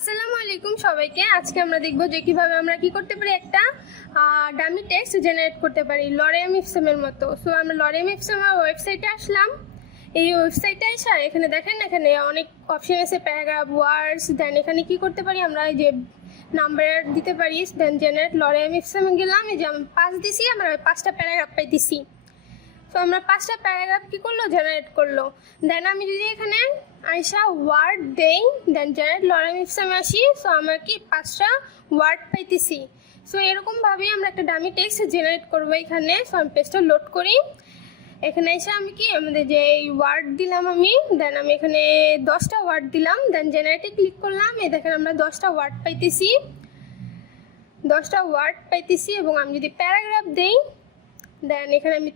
আসসালামু আলাইকুম সবাইকে। আজকে আমরা দেখব যে কিভাবে আমরা কি করতে পারি, একটা ডামি টেক্সট জেনারেট করতে পারি লরেম ইপসমের মতো। সো আমরা লরেম ইপসমের ওয়েবসাইটে আসলাম। এই ওয়েবসাইটে এসে এখানে দেখেন, এখানে অনেক অপশন আছে, প্যারাগ্রাফ, ওয়ার্ডস। দেন এখানে কি করতে পারি, আমরা এই যে নাম্বার দিতে পারি। দেন জেনারেট লরেম ইপসমে গেলাম, এই যে আমি 5 দিছি, আমরা 5টা প্যারাগ্রাফ পাইতেছি। তো আমরা 5টা প্যারাগ্রাফ কি করলো, জেনারেট করলো। দেন আমি যদি এখানে আইসা ওয়ার্ড দেই, দেন জেনারেট লরেম ইপসমে আসি, সো আমরা কি 5টা ওয়ার্ড পাইতেছি। সো এরকমভাবেই আমরা একটা ডামি টেক্সট জেনারেট করবো এখানে। সো আমি পেজটা লোড করি। এখানে এসে আমি কি আমাদের যে ওয়ার্ড দিলাম আমি, দেন আমি এখানে 10টা ওয়ার্ড দিলাম, দেন জেনারেটে ক্লিক করলাম। এই দেখেন আমরা 10টা ওয়ার্ড পাইতেছি, 10টা ওয়ার্ড পাইতেছি। এবং আমি যদি প্যারাগ্রাফ দেই, দেন এখানে আমি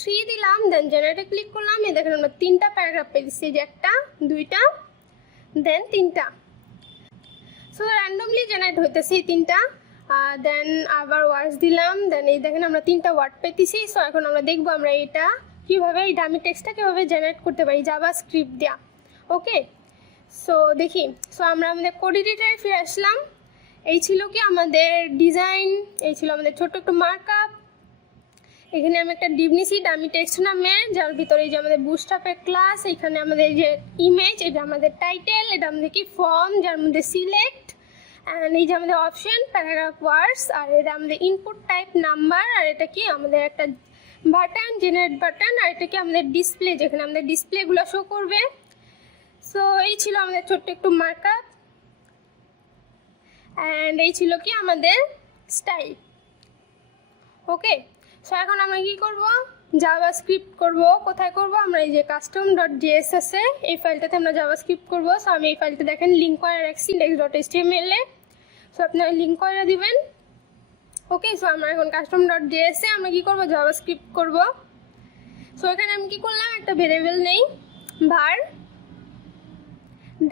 3 দিলাম, দেন জেনারেটে ক্লিক করলাম। এই দেখেন আমরা 3টা প্যারাগ্রাফ পেয়েছি, যে 1টা 2টা দেন 3টা। সো র্যান্ডমলি জেনারেট হইতেছে এই 3টা। দেন আবার ওয়ার্ডস দিলাম, দেন এই দেখেন আমরা 3টা ওয়ার্ড পেতেছি। সো এখন আমরা দেখবো আমরা এটা কীভাবে, এই ডামি টেক্সটটা কীভাবে জেনারেট করতে পারি জাভা স্ক্রিপ্ট দেওয়া। ওকে, সো দেখি। সো আমরা আমাদের কোড এডিটরে ফিরে আসলাম। এই ছিল কি আমাদের ডিজাইন, এই ছিল আমাদের ছোট্ট একটু মার্কআপ। এখানে আমি একটা ডিভ নিছি ডামি টেক্সট নামে, যার ভিতরে এই যে আমাদের বুটস্ট্র্যাপের ক্লাস, এখানে আমাদের যে ইমেজ, এটা আমাদের টাইটেল, এটা আমাদের কি ফর্ম, যার মধ্যে সিলেক্ট, অ্যান্ড এই যে আমাদের অপশন, প্যারাগ্রাফ, ওয়ার্ডস, আর এটা আমাদের ইনপুট টাইপ নাম্বার, আর এটা কি আমাদের একটা বাটন, জেনারেট বাটন, আর এটা কি আমাদের ডিসপ্লে, যেখানে আমাদের ডিসপ্লেগুলো শো করবে। সো এই ছিল আমাদের ছোট্ট একটু মার্কআপ, অ্যান্ড এই ছিল কি আমাদের স্টাইল। ওকে, সো এখন আমরা কি করব, জাভা স্ক্রিপ্ট করব। কোথায় করব, আমরা এই যে custom.js আছে, এই ফাইলটাতে আমরা জাভা স্ক্রিপ্ট করব। সো আমি এই ফাইলটা দেখেন লিঙ্ক করে রাখছি index.html এ। সো আপনারা লিঙ্ক করে দিবেন। ওকে, সো আমরা এখন custom.js এ আমরা কি করব, জাভা স্ক্রিপ্ট করব। সো এখানে আমি কি করলাম, একটা ভেরিয়েবল নেই, var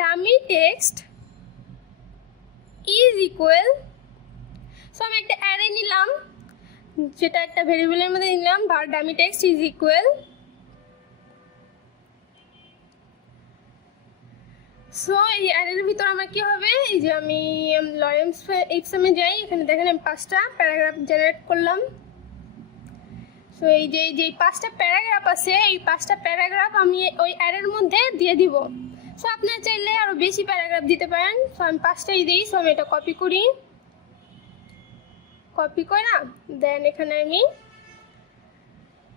dummy text is equal। So আমি একটা অ্যারে নিলাম, যেটা একটা ভেরিয়েবলের মধ্যে নিলাম, var dummy text is equal। So এই অ্যারের ভিতর আমার কি হবে, এই যে আমি লরেম ইপসমে যাই, এখানে দেখেন আমি 5টা প্যারাগ্রাফ জেনারেট করলাম। সো এই যে 5টা প্যারাগ্রাফ আছে, এই 5টা প্যারাগ্রাফ আমি ওই অ্যারের মধ্যে দিয়ে দিব। সো আপনারা চাইলে আরও বেশি প্যারাগ্রাফ দিতে পারেন। সো আমি 5টাই দিই। সো আমি এটা কপি করি, কপি করে দেন এখানে আমি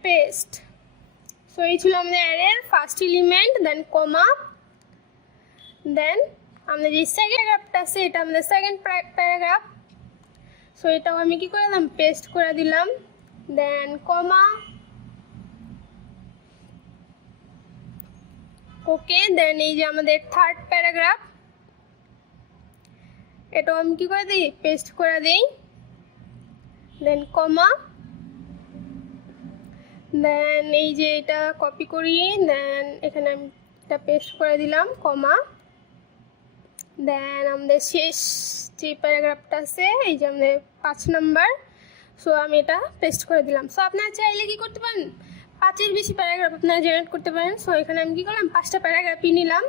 পেস্ট। সো এই ছিল আমাদের অ্যারের ফার্স্ট এলিমেন্ট, দেন কমা, দেন আমাদের যে সেকেন্ড প্যারাগ্রাফটা আছে, এটা আমাদের সেকেন্ড প্যারাগ্রাফ। সো এটাও আমি কি করে দিলাম, পেস্ট করে দিলাম, দেন কমা। ওকে, দেন এই যে আমাদের থার্ড প্যারাগ্রাফ, এটাও আমি কি করে দিই, পেস্ট করে দিই, দেন কমা। দেন এই যে এটা কপি করি, দেন এখানে আমি এটা পেস্ট করে দিলাম, কমা। দেন আমাদের শেষ যে প্যারাগ্রাফটা আছে, এই যে আমাদের 5 নাম্বার, সো আমি এটা পেস্ট করে দিলাম। সো আপনারা চাইলে কি করতে পারেন, 5-এর বেশি প্যারাগ্রাফ আপনারা জেনারেট করতে পারেন। সো এখানে আমি কি করলাম, 5টা প্যারাগ্রাফই নিলাম।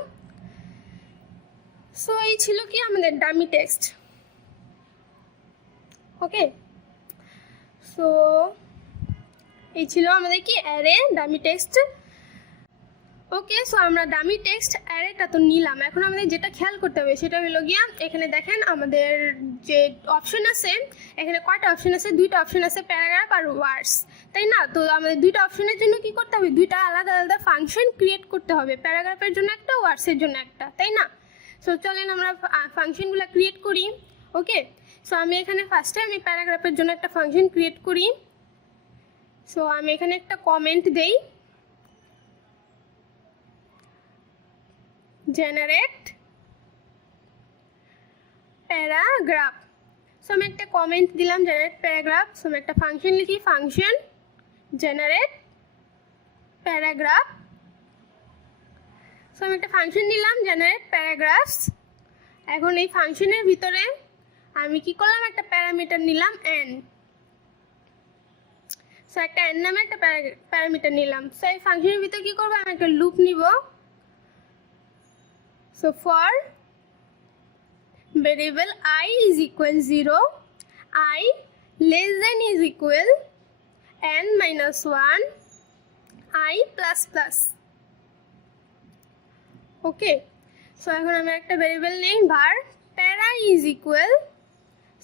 সো এই ছিল কি আমাদের ডামি টেক্সট। ওকে, সো এই ছিল আমাদের কি অ্যারে ডামি টেক্সট। ওকে, সো আমরা ডামি টেক্সট অ্যারেটা তো নিলাম। এখন আমাদের যেটা খেয়াল করতে হবে সেটা হলো গিয়া, এখানে দেখেন আমাদের যে অপশন আছে, এখানে কয়টা অপশন আছে, 2টা অপশন আছে, প্যারাগ্রাফ আর ওয়ার্ডস, তাই না? তো আমাদের 2টা অপশনের জন্য কি করতে হবে, 2টা আলাদা আলাদা ফাংশন ক্রিয়েট করতে হবে, প্যারাগ্রাফের জন্য একটা, ওয়ার্ডসের জন্য একটা, তাই না? সো চলেন আমরা ফাংশনগুলো ক্রিয়েট করি। ওকে, সো আমি এখানে ফার্স্টে আমি প্যারাগ্রাফের জন্য একটা ফাংশন ক্রিয়েট করি। সো আমি এখানে একটা কমেন্ট দেই, জেনারেট প্যারাগ্রাফ। সো আমি একটা কমেন্ট দিলাম, জেনারেট প্যারাগ্রাফ। সো আমি একটা ফাংশন লিখি, ফাংশন জেনারেট প্যারাগ্রাফ। সো আমি একটা ফাংশন নিলাম, জেনারেট প্যারাগ্রাফস। এখন এই ফাংশনের ভিতরে আমি কি করলাম, একটা প্যারামিটার নিলাম n। সো একটা n নামে একটা প্যারামিটার নিলাম। সো এই ফাংশনের ভিতরে কি করবো, আমি একটা লুপ নিব। So for variable I is equal 0, I less than is equal n minus 1, I plus plus. Okay, so এখন আমি একটা ভেরিয়েবল নেই var প্যারা ইজ ইকুয়াল,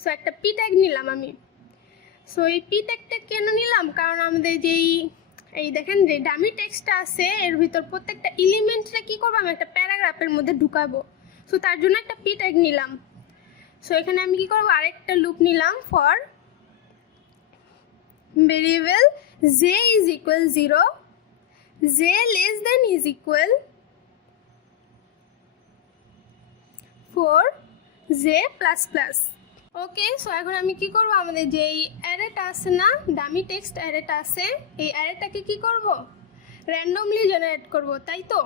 সো একটা পি ট্যাগ নিলাম আমি। সো এই পি ট্যাগটা কেন নিলাম, কারণ আমাদের এই দেখেন যে ডামি টেক্সটটা আছে এর ভিতর প্রত্যেকটা এলিমেন্টটা কী করবো, আমি একটা প্যারাগ্রাফের মধ্যে ঢুকাবো। সো তার জন্য একটা পি ট্যাগ নিলাম। সো এখানে আমি কী করবো, আরেকটা লুপ নিলাম for variable J is equal 0, J less than is equal 4, J plus plus. Okay, so এখন আমি কি করব, আমাদের যে এই অ্যারেটা আছে না, ডামি টেক্সট অ্যারেটা আছে, এই অ্যারেটাকে কি করব, র্যান্ডমলি জেনারেট করব, তাই তো।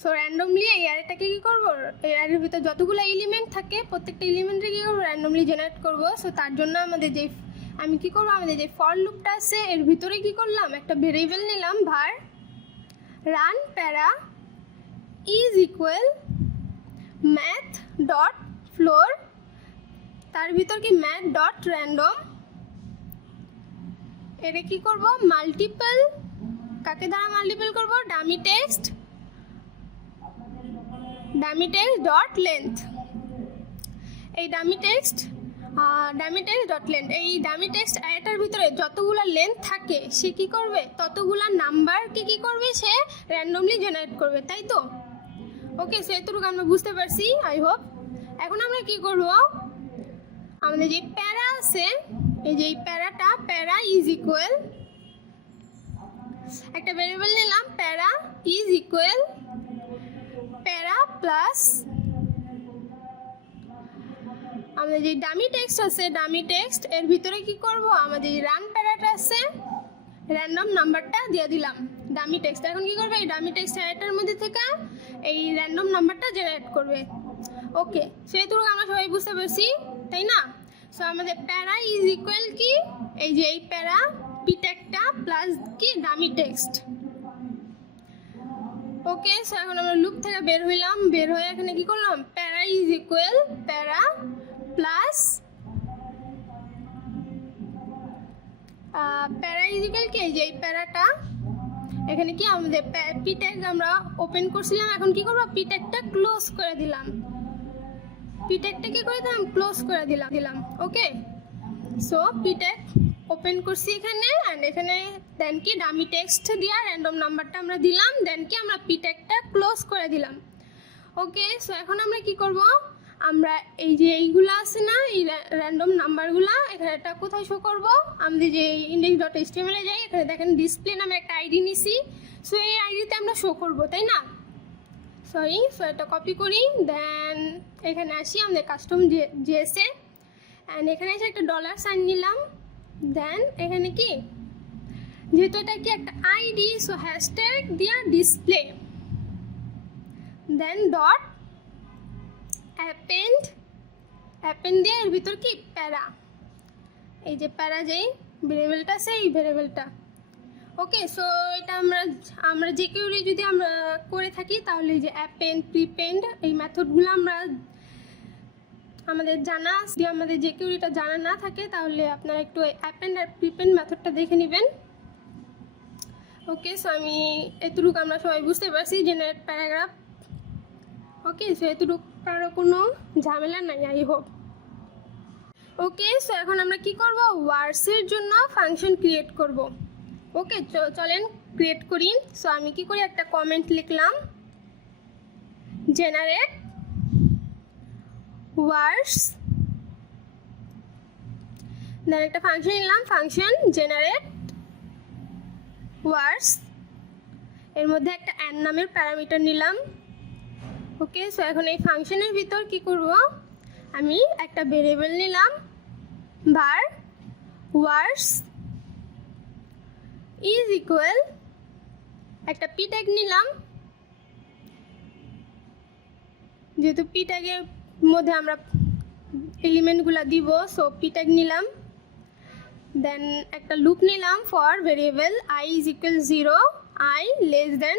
সো র্যান্ডমলি এই অ্যারেটাকে কি করব, এই অ্যারের ভিতরে যতগুলো এলিমেন্ট থাকে প্রত্যেকটা এলিমেন্টে কি করব, র্যান্ডমলি জেনারেট করব। সো তার জন্য আমাদের যে আমি কি করব, আমাদের যে ফর লুপটা আছে এর ভিতরে কি করলাম, একটা ভেরিয়েবল নিলাম var রান প্যারা is equal math dot floor, তার ভিতর কি ম্যাথ ডট র্যান্ডম, এটা কি করব, মাল্টিপল, কাকে দ্বারা মাল্টিপল করব, ডামি টেক্সট ডট লেন্থ। এই ডামি টেক্সট ডট লেন্থ, এই ডামি টেক্সট অ্যারেটার ভিতরে যতগুলো লেন্থ থাকে সে কি করবে, ততগুলো নাম্বারকে কি করবে, সে র্যান্ডমলি জেনারেট করবে, তাই তো। ওকে, সো এতটুকু আমরা বুঝতে পারছি আই হোপ। এখন আমরা কি করব, আমাদের যে প্যারা আছে, এই যে এই প্যারাটা, প্যারা ইজ ইকুয়াল, একটা ভেরিয়েবল নিলাম প্যারা ইজ ইকুয়াল প্যারা প্লাস আমাদের যে ডামি টেক্সট আছে, ডামি টেক্সট এর ভিতরে কি করব, আমাদের যে রান প্যারাটা আছে র্যান্ডম নাম্বারটা দিয়ে দিলাম ডামি টেক্সট। এখন কি করবে, এই ডামি টেক্সট অ্যারেটার মধ্যে থেকে এই র্যান্ডম নাম্বারটা জেনারেট করবে। ওকে, সেহেতু আমরা সবাই বুঝতে পারছি, তাই না। সো আমাদের প্যারা ইজ ইকুয়াল কি, এই যে এই প্যারা পি ট্যাগটা প্লাস কি ডামি টেক্সট। ওকে, সো এখন আমরা লুপ থেকে বের হইলাম, বের হয়ে এখানে কি করলাম, প্যারা ইজ ইকুয়াল প্যারা প্লাস প্যারা ইজ ইকুয়াল কি, এই যে এই প্যারাটা এখানে কি আমাদের পি ট্যাগ আমরা ওপেন করছিলাম, এখন কি করবো, পি ট্যাগটা ক্লোজ করে দিলাম, পি ট্যাগটা কি করে দিলাম, ক্লোজ করে দিলাম। ওকে, সো পি ট্যাগ ওপেন করছি এখানে, অ্যান্ড এখানে দেন কি ডামি টেক্সট দিয়া র্যান্ডম নাম্বারটা আমরা দিলাম, দেন কি আমরা পি ট্যাগটা ক্লোজ করে দিলাম। ওকে, সো এখন আমরা কি করব, আমরা এই যে এইগুলো আছে না, এই র্যান্ডম নাম্বারগুলো এখানে একটা কোথায় শো করব, আমাদের যে index.html এ যাই, এখানে দেখেন ডিসপ্লে নামে একটা আইডি নিছি, সো এই আইডিতে আমরা শো করব, তাই না। সরি, সো এটা কপি করি, দেন এখানে আসি আমাদের কাস্টম জেএসএ, অ্যান্ড এখানে এসে একটা ডলার সাইন নিলাম, দেন এখানে কি যেহেতু এটা কি একটা আইডি, সো হ্যাশট্যাগ দিয়া ডিসপ্লে, দেন ডট অ্যাপেন্ড দিয়ে এর ভিতর কি প্যারা, এই যে প্যারা যেই ভেরিয়েবলটা আছে এই ভেরিয়েবলটা। ওকে, সো এটা আমরা যে কেউ যদি আমরা করে থাকি তাহলে এই যে অ্যাপেন্ড প্রিপেন্ড এই মেথডগুলো আমাদের জানা, যদি আমাদের যে কেউ এটা জানা না থাকে তাহলে আপনারা একটু অ্যাপেন্ড আর প্রিপেন্ড মেথডটা দেখে নেবেন। ওকে, সো আমি এতটুকু আমরা সবাই বুঝতে পারছি জেনারেট প্যারাগ্রাফ। ওকে, সো এতটুকু কারো কোনো ঝামেলা নাই আই হোপ। ওকে, সো এখন আমরা কি করব, ওয়ার্ডসের জন্য ফাংশন ক্রিয়েট করব। ওকে, চলেন ক্রিয়েট করি। সো আমি কি করি, একটা কমেন্ট লিখলাম জেনারেট ওয়ার্ডস, দেন একটা ফাংশন নিলাম ফাংশন জেনারেট ওয়ার্ডস, এর মধ্যে একটা অ্যান নামের প্যারামিটার নিলাম। ওকে, সো এখন এই ফাংশনের ভিতর কি করব, আমি একটা ভেরিয়েবল নিলাম var ওয়ার্ডস ইজ ইকুয়াল, একটা পি ট্যাগ নিলাম, যেহেতু পি ট্যাগের মধ্যে আমরা এলিমেন্টগুলো দিব, সো পি ট্যাগ নিলাম, দেন একটা লুপ নিলাম for variable i is equal 0, i less than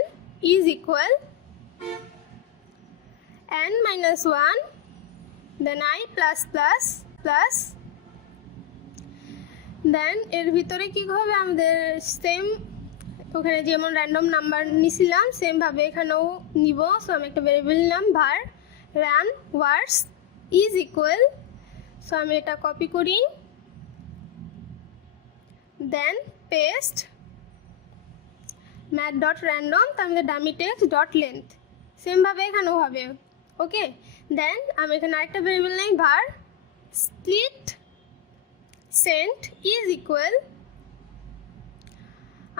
is equal n minus 1, then i plus plus plus, then এর ভিতরে কী হবে আমাদের সেম ওখানে যেমন র্যান্ডম নাম্বার নিছিলাম সেমভাবে এখানেও নিব। সো আমি একটা ভেরিয়েবল নিলাম var ran wars is equal, so আমি এটা কপি করি, দেন পেস্ট ম্যাথ ডট র্যান্ডম, তার মধ্যে ডামি টেক্সট ডট লেন্থ, সেমভাবে এখানেও হবে। ওকে, দেন আমি এখানে আরেকটা ভেরিয়েবল নেই var split sent is equal,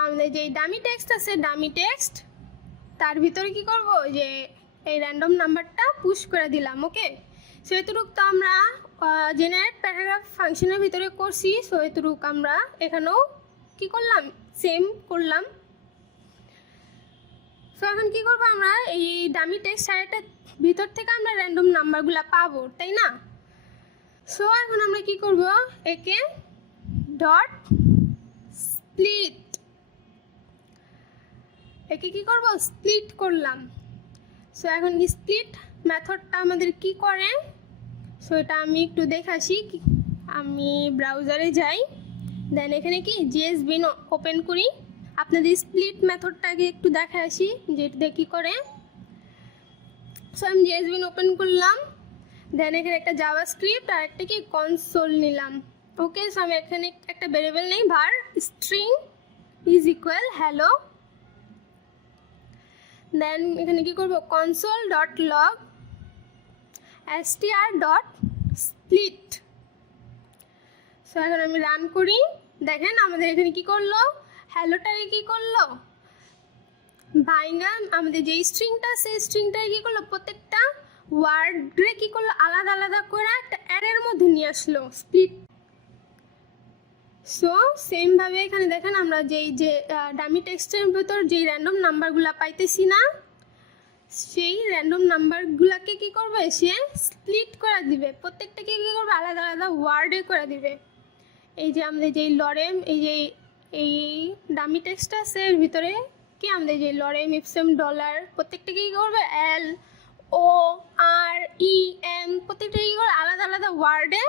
আমাদের যেই ডামি টেক্সট আছে ডামি টেক্সট তার ভিতরে কি করব যে এই র্যান্ডম নাম্বারটা পুশ করে দিলাম। ওকে, সো এতটুকু তো আমরা জেনারেট প্যারাগ্রাফ ফাংশনের ভিতরে করছি। সো এতটুকু আমরা এখানেও কি করলাম, সেম করলাম। সো এখন কী করবো, আমরা এই ডামি টেক্সট সাইডের ভিতর থেকে আমরা র্যান্ডম নাম্বারগুলো পাবো, তাই না? সো এখন আমরা কি করব, একে ডট স্প্লিট, একে কি করব, স্প্লিট করলাম। সো এখন স্প্লিট মেথডটা আমাদের কি করে, সো এটা আমি একটু দেখাচ্ছি। আমি ব্রাউজারে যাই, দেন এখানে কি জেএসবিন ওপেন করি, আপনাদের স্প্লিট মেথডটাকে একটু দেখে আসি যে এটা কী করে। সো আমি জেএসবিন ওপেন করলাম, দেন এখানে একটা জাভাস্ক্রিপ্ট আর একটা কি কনসোল নিলাম। ওকে, সো আমি এখানে একটা ভেরিয়েবল নেই var string is equal hello, then এখানে কি করব console dot log str dot split. So এখন আমি রান করি, দেখেন আমাদের এখানে কি করলো, হ্যালোটাকে কি করলো ভাইঙ্গা, আমাদের যে স্ট্রিংটা সেই স্ট্রিংটাকে কি করলো প্রত্যেকটা ওয়ার্ডে কি করলো আলাদা আলাদা করে একটা অ্যারের মধ্যে নিয়ে আসলো স্প্লিট। সো সেমভাবে এখানে দেখেন আমরা যেই যে ডামি টেক্সটের ভিতর যেই র্যান্ডম নাম্বারগুলো পাইতেছি না, সেই র্যান্ডম নাম্বারগুলোকে কী করবে সে স্প্লিট করে দিবে, প্রত্যেকটাকে কী করবে আলাদা আলাদা ওয়ার্ডে করে দিবে। এই যে আমাদের যেই লরেম, এই যে এই ডামি টেক্সট আছে এর ভিতরে কি আমাদের যে লরেম ইপসেম ডলার প্রত্যেকটাকে কী করবে এল ও আর ই এম প্রত্যেকটা কী করে আলাদা আলাদা ওয়ার্ডে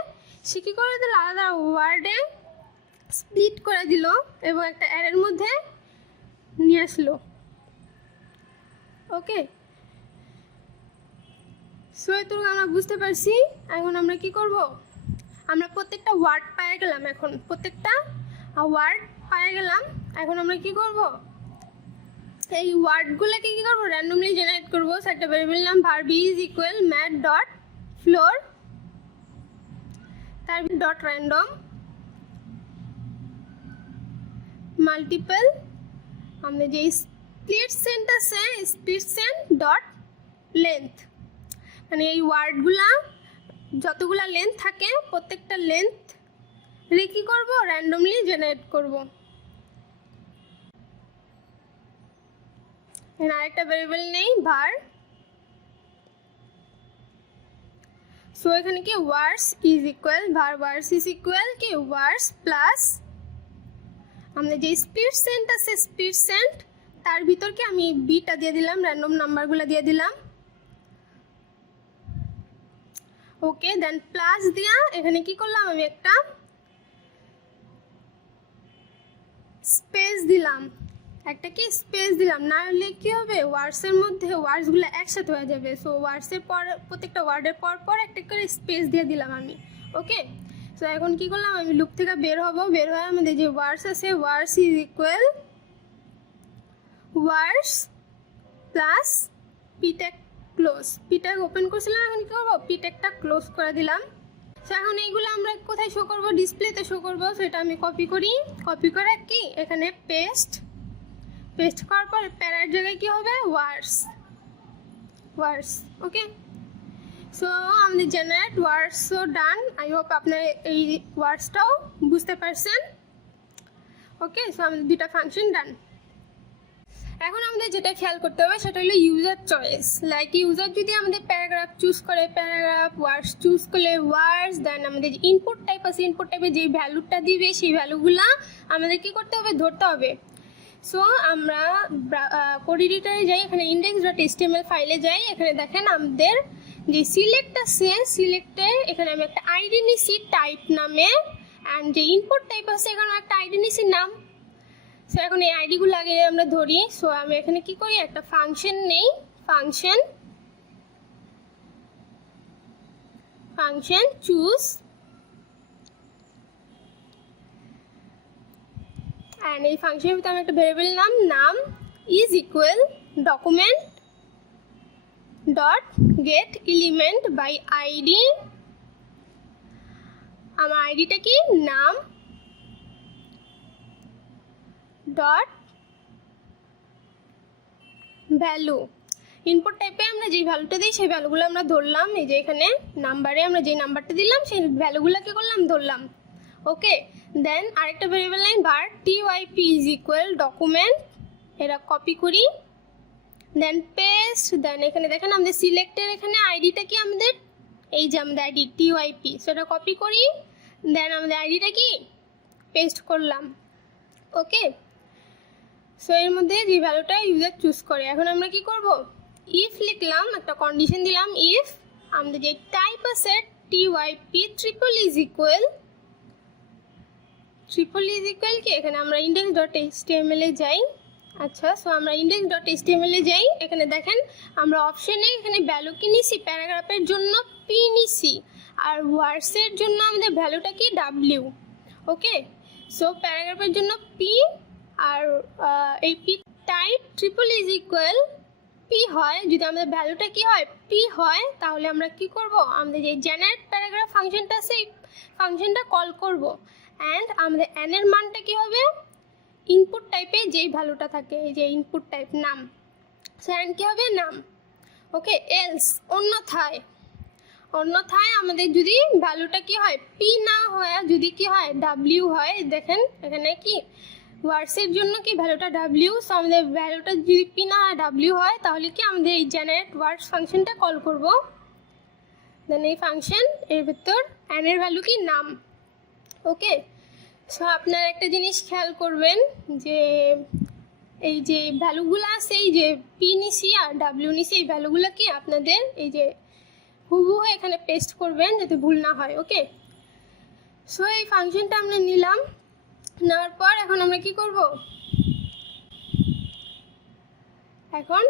সে কী করে দিল, আলাদা ওয়ার্ডে স্প্লিট করে দিল এবং একটা অ্যারের মধ্যে নিয়ে আসলো। ওকে, সো এটুকু আমরা বুঝতে পারছি। এখন আমরা কি করব, আমরা প্রত্যেকটা ওয়ার্ড পেয়ে গেলাম, এখন প্রত্যেকটা ওয়ার্ড পেয়ে গেলাম। এখন আমরা কি করব, এই ওয়ার্ডগুলোকে কী করবো র্যান্ডমলি জেনারেট করবো। একটা ভেরিয়েবল নাম var b is equal math dot floor, তার ডট র্যান্ডম মাল্টিপল, আমাদের যে স্প্লিট সেন্ট আছে স্প্লিট সেন্ট ডট লেন্থ, মানে এই ওয়ার্ডগুলা যতগুলা লেন্থ থাকে প্রত্যেকটা লেন্থ কী করবো র্যান্ডমলি জেনারেট করব। এখানে আরেকটা ভেরিয়েবল নেই var, সো এখানে কি words is equal var words is equal কি ওয়ার্স প্লাস আমাদের যে স্প্লিট সেন্ট আছে স্প্লিট সেন্ট তার ভিতর কি আমি বিটা দিয়ে দিলাম, র্যান্ডম নাম্বারগুলো দিয়ে দিলাম। ওকে, দেন প্লাস দিয়া এখানে কি করলাম আমি একটা স্পেস দিলাম, একটা কি স্পেস দিলাম, না হলে কি হবে ওয়ার্ডসের মধ্যে ওয়ার্ডসগুলো একসাথে হয়ে যাবে। সো ওয়ার্ডসের পর প্রত্যেকটা ওয়ার্ডের পর পর একটা করে স্পেস দিয়ে দিলাম আমি। ওকে, সো এখন কি করলাম আমি লুপ থেকে বের হব, বের হয়ে আমাদের যে ওয়ার্ডস আছে words is equal words plus পিটেক ক্লোজ, পিটেক ওপেন করছিলাম, এখন কী করবো পিটেকটা ক্লোজ করে দিলাম। সো এখন এইগুলো আমরা কোথায় শো করবো, ডিসপ্লেতে শো করবো। সেটা আমি কপি করি, কপি করে কি এখানে পেস্ট, পেস্ট করার পর প্যারার জায়গায় কী হবে ওয়ার্ডস, ওয়ার্ডস। ওকে, সো আমাদের জেনারেট ওয়ার্ডসও ডান। আই হোপ আপনারা এই ওয়ার্ডসটাও বুঝতে পারছেন। ওকে, সো আমাদের দুটা ফাংশন ডান। এখন আমাদের যেটা খেয়াল করতে হবে সেটা হলো ইউজার চয়েস। লাইক ইউজার যদি আমাদের প্যারাগ্রাফ চুজ করে প্যারাগ্রাফ, ওয়ার্ডস চুজ করলে ওয়ার্ডস, দেন আমাদের যে ইনপুট টাইপ আছে ইনপুট টাইপে যে ভ্যালুটা দিবে সেই ভ্যালুগুলা আমাদের কী করতে হবে ধরতে হবে। সো আমরা কোড এডিটরে যাই, এখানে index.html ফাইলে যাই, এখানে দেখেন আমাদের যে সিলেক্ট আছে, সিলেক্টে এখানে আমি একটা আইডি নিছি টাইপ নামে, অ্যান্ড যে ইনপুট টাইপ আছে এখানে একটা আইডি নিছি নাম। সো এখন এই আইডিগুলো আগে আমরা ধরি। সো আমি এখানে কি করি, একটা ফাংশন নেই, ফাংশন চুজ, অ্যান্ড এই ফাংশনের ভিতরে আমি একটা ভেরিয়েবল নাম is equal document dot get element by ID. আমার আইডিটা কি, নাম ডট ভ্যালু। ইনপুট টাইপে আমরা যেই ভ্যালুটা দিই সেই ভ্যালুগুলো আমরা ধরলাম। এই যে এখানে নাম্বারে আমরা যেই নাম্বারটা দিলাম সেই ভ্যালুগুলো কি করলাম, ধরলাম। ওকে, দেন আরেকটা ভেরিয়েবল নেই var typ is equal document, এটা কপি করি, দেন পেস্ট, দেন এখানে দেখেন আমাদের সিলেক্টের এখানে আইডিটা কি আমাদের, এই যে আমাদের আইডি typ, সেটা কপি করি, দেন আমাদের আইডিটা কি পেস্ট করলাম। ওকে, সো এর মধ্যে যে ভ্যালুটা ইউজার চুজ করে। এখন আমরা কি করব, ইফ লিখলাম, একটা কন্ডিশন দিলাম, ইফ আমাদের যে টাইপ আছে typ ট্রিপল ইজ ইকুয়াল কি, এখানে আমরা index.html এ যাই। আচ্ছা, সো আমরা index.html এ যাই। এখানে দেখেন আমরা অপশনে এখানে ভ্যালু কি নিছি, প্যারাগ্রাফের জন্য পি নিছি, আর ওয়ার্ডসের জন্য আমাদের ভ্যালুটা কি w। ওকে, সো প্যারাগ্রাফের জন্য পি, আর এই P type triple is equal P হয়, যদি আমাদের ভ্যালুটা কি হয়, পি হয়, তাহলে আমরা কি করব, আমাদের যে জেনারেট প্যারাগ্রাফ ফাংশনটা আছে এই ফাংশনটা কল করব, অ্যান্ড আমাদের n এর মানটা কি হবে, ইনপুট টাইপে যেই ভ্যালুটা থাকে, এই যে ইনপুট টাইপ নাম, সো n কি হবে, নাম। ওকে, এলস অন্যথায় আমাদের যদি ভ্যালুটা কি হয়, পি না হয়, যদি কি হয় w হয়, দেখেন এখানে কি ওয়ার্ডসের জন্য কি ভ্যালুটা w, সো আমাদের ভ্যালুটা যদি পি না হয় w হয়, তাহলে কি আমাদের এই জেনারেট ওয়ার্ডস ফাংশনটা কল করব। দেন এই ফাংশন এর ভিতর n এর ভ্যালু কি, নাম। ওকে, সো আপনারা একটা জিনিস খেয়াল করবেন যে এই যে ভ্যালুগুলো আছে, এই যে পি নিসি আর ডাব্লিউ নিসি, এই ভ্যালুগুলো কি আপনাদের এই যে হুবহু এখানে পেস্ট করবেন যাতে ভুল না হয়। ওকে, সো এই ফাংশনটা আমরা নিলাম, নেওয়ার পর এখন আমরা কি করব, এখন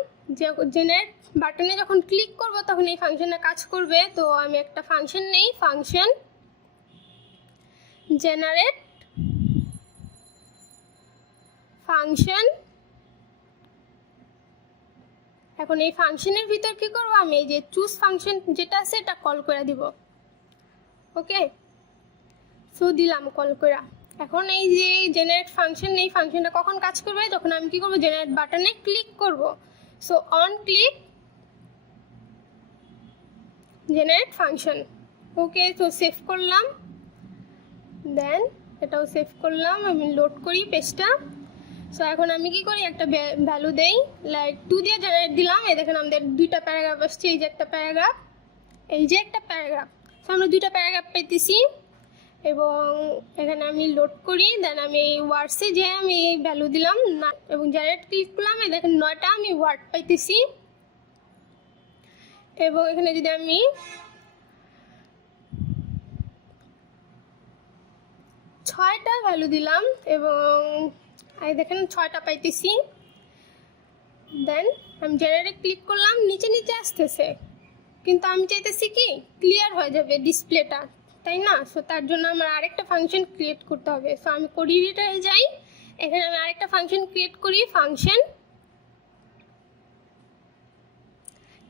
জেনারেট বাটনে যখন ক্লিক করব তখন এই ফাংশনটা কাজ করবে। তো আমি একটা ফাংশন নেই, ফাংশন জেনারেট ফাংশন। এখন এই ফাংশনের ভিতর কি করব, আমি এই যে চুজ ফাংশন যেটা আছে এটা কল করে দিব। ওকে, সো দিলাম কল করা। এখন এই যে জেনারেট ফাংশন, এই ফাংশনটা কখন কাজ করবে, যখন আমি কি করব, জেনারেট বাটনে ক্লিক করব। So on click generate function. Okay, তো সেভ করলাম, দেন এটাও সেভ করলাম, আমি লোড করি পেজটা। সো এখন আমি কি করি, একটা ভ্যালু দেই, লাইক 2 দিয়ে জেনারেট দিলাম। এই দেখেন আমাদের দুইটা প্যারাগ্রাফ আসছে, এই যে একটা প্যারাগ্রাফ, এই যে একটা প্যারাগ্রাফ। সো আমরা দুইটা প্যারাগ্রাফ পেতেছি, এবং এখানে আমি লোড করি, দেন আমি এই ওয়ার্ডসে যে আমি এই ভ্যালু দিলাম না, এবং জেনারেট ক্লিক করলাম, এই দেখেন 9টা আমি ওয়ার্ড পাইতেছি। এবং এখানে যদি আমি 6টা ভ্যালু দিলাম, এবং এই দেখেন 6টা পাইতেছি। দেন আমি জেনারেটে ক্লিক করলাম, নিচে নিচে আসতেছে, কিন্তু আমি চাইতেছি কি ক্লিয়ার হয়ে যাবে ডিসপ্লেটা, তাই না? সো তার জন্য আমার আরেকটা ফাংশন ক্রিয়েট করতে হবে। সো আমি কোড এডিটরে যাই, এখানে আমি আরেকটা ফাংশন ক্রিয়েট করি, ফাংশন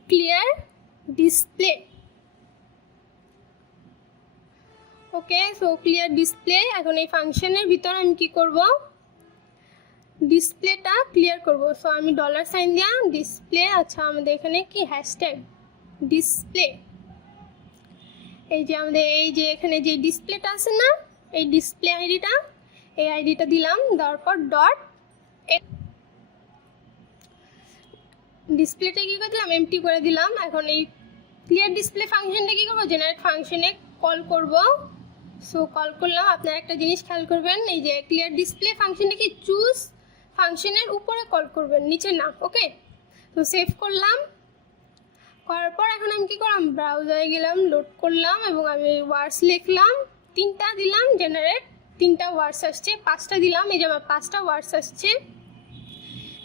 ক্লিয়ার ডিসপ্লে। ওকে, সো ক্লিয়ার ডিসপ্লে। এখন এই ফাংশনের ভিতর আমি কি করব, ডিসপ্লেটা ক্লিয়ার করব। সো আমি $সাইন দিয়া ডিসপ্লে, আচ্ছা আমাদের এখানে কি হ্যাশট্যাগ ডিসপ্লে, এই যে আমাদের এই যে এখানে যে ডিসপ্লেটা আছে না, এই ডিসপ্লে আইডিটা, এই আইডিটা দিলাম, দেওয়ার পর ডট ডিসপ্লেটা কি করে দিলাম, এমটি করে দিলাম। এখন এই ক্লিয়ার ডিসপ্লে ফাংশনটা কি করবো, জেনারেট ফাংশনে কল করব। সো কল করলাম, আপনারা একটা জিনিস খেয়াল করবেন, এই যে ক্লিয়ার ডিসপ্লে ফাংশনটা কি চুজ ফাংশনের উপরে কল করবেন, নিচে না। ওকে, তো সেভ করলাম, করার পর এখন আমি কি করলাম, ব্রাউজারে গেলাম, লোড করলাম এবং আমি ওয়ার্ডস লিখলাম, 3টা দিলাম জেনারেট, 3টা ওয়ার্ডস আসছে, 5টা দিলাম, এই যে আমার 5টা ওয়ার্ডস আসছে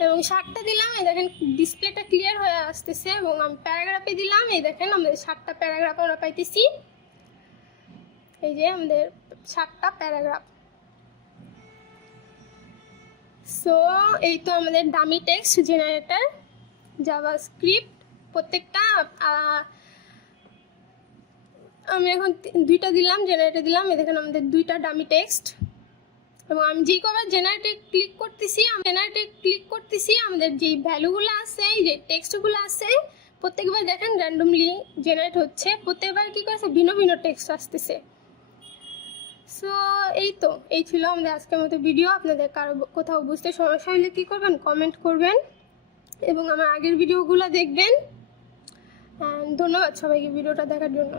এবং 7টা দিলাম, এই দেখেন ডিসপ্লেটা ক্লিয়ার হয়ে আসতেছে এবং আমি প্যারাগ্রাফে দিলাম, এই দেখেন আমাদের 7টা প্যারাগ্রাফ আমরা পাইতেছি, এই যে আমাদের 7টা প্যারাগ্রাফ। সো এই তো আমাদের ডামি টেক্সট জেনারেটর জাভাস্ক্রিপ্ট। প্রত্যেকটা আমি এখন 2টা দিলাম, জেনারেটর দিলাম, এই দেখেন আমাদের 2টা ডামি টেক্সট এবং আমি যেই কবার জেনারেটে ক্লিক করতেছি আমাদের যেই ভ্যালুগুলো আছে, এই যে টেক্সটগুলো আছে, প্রত্যেকবার দেখেন র্যান্ডমলি জেনারেট হচ্ছে, প্রত্যেকবার কী করেছে ভিন্ন ভিন্ন টেক্সট আসতেছে। সো এই ছিল আমাদের আজকের মতো ভিডিও। আপনাদের কারো কোথাও বুঝতে সমস্যা হলে কী করবেন, কমেন্ট করবেন এবং আমার আগের ভিডিওগুলো দেখবেন। ধন্যবাদ সবাইকে ভিডিওটা দেখার জন্য।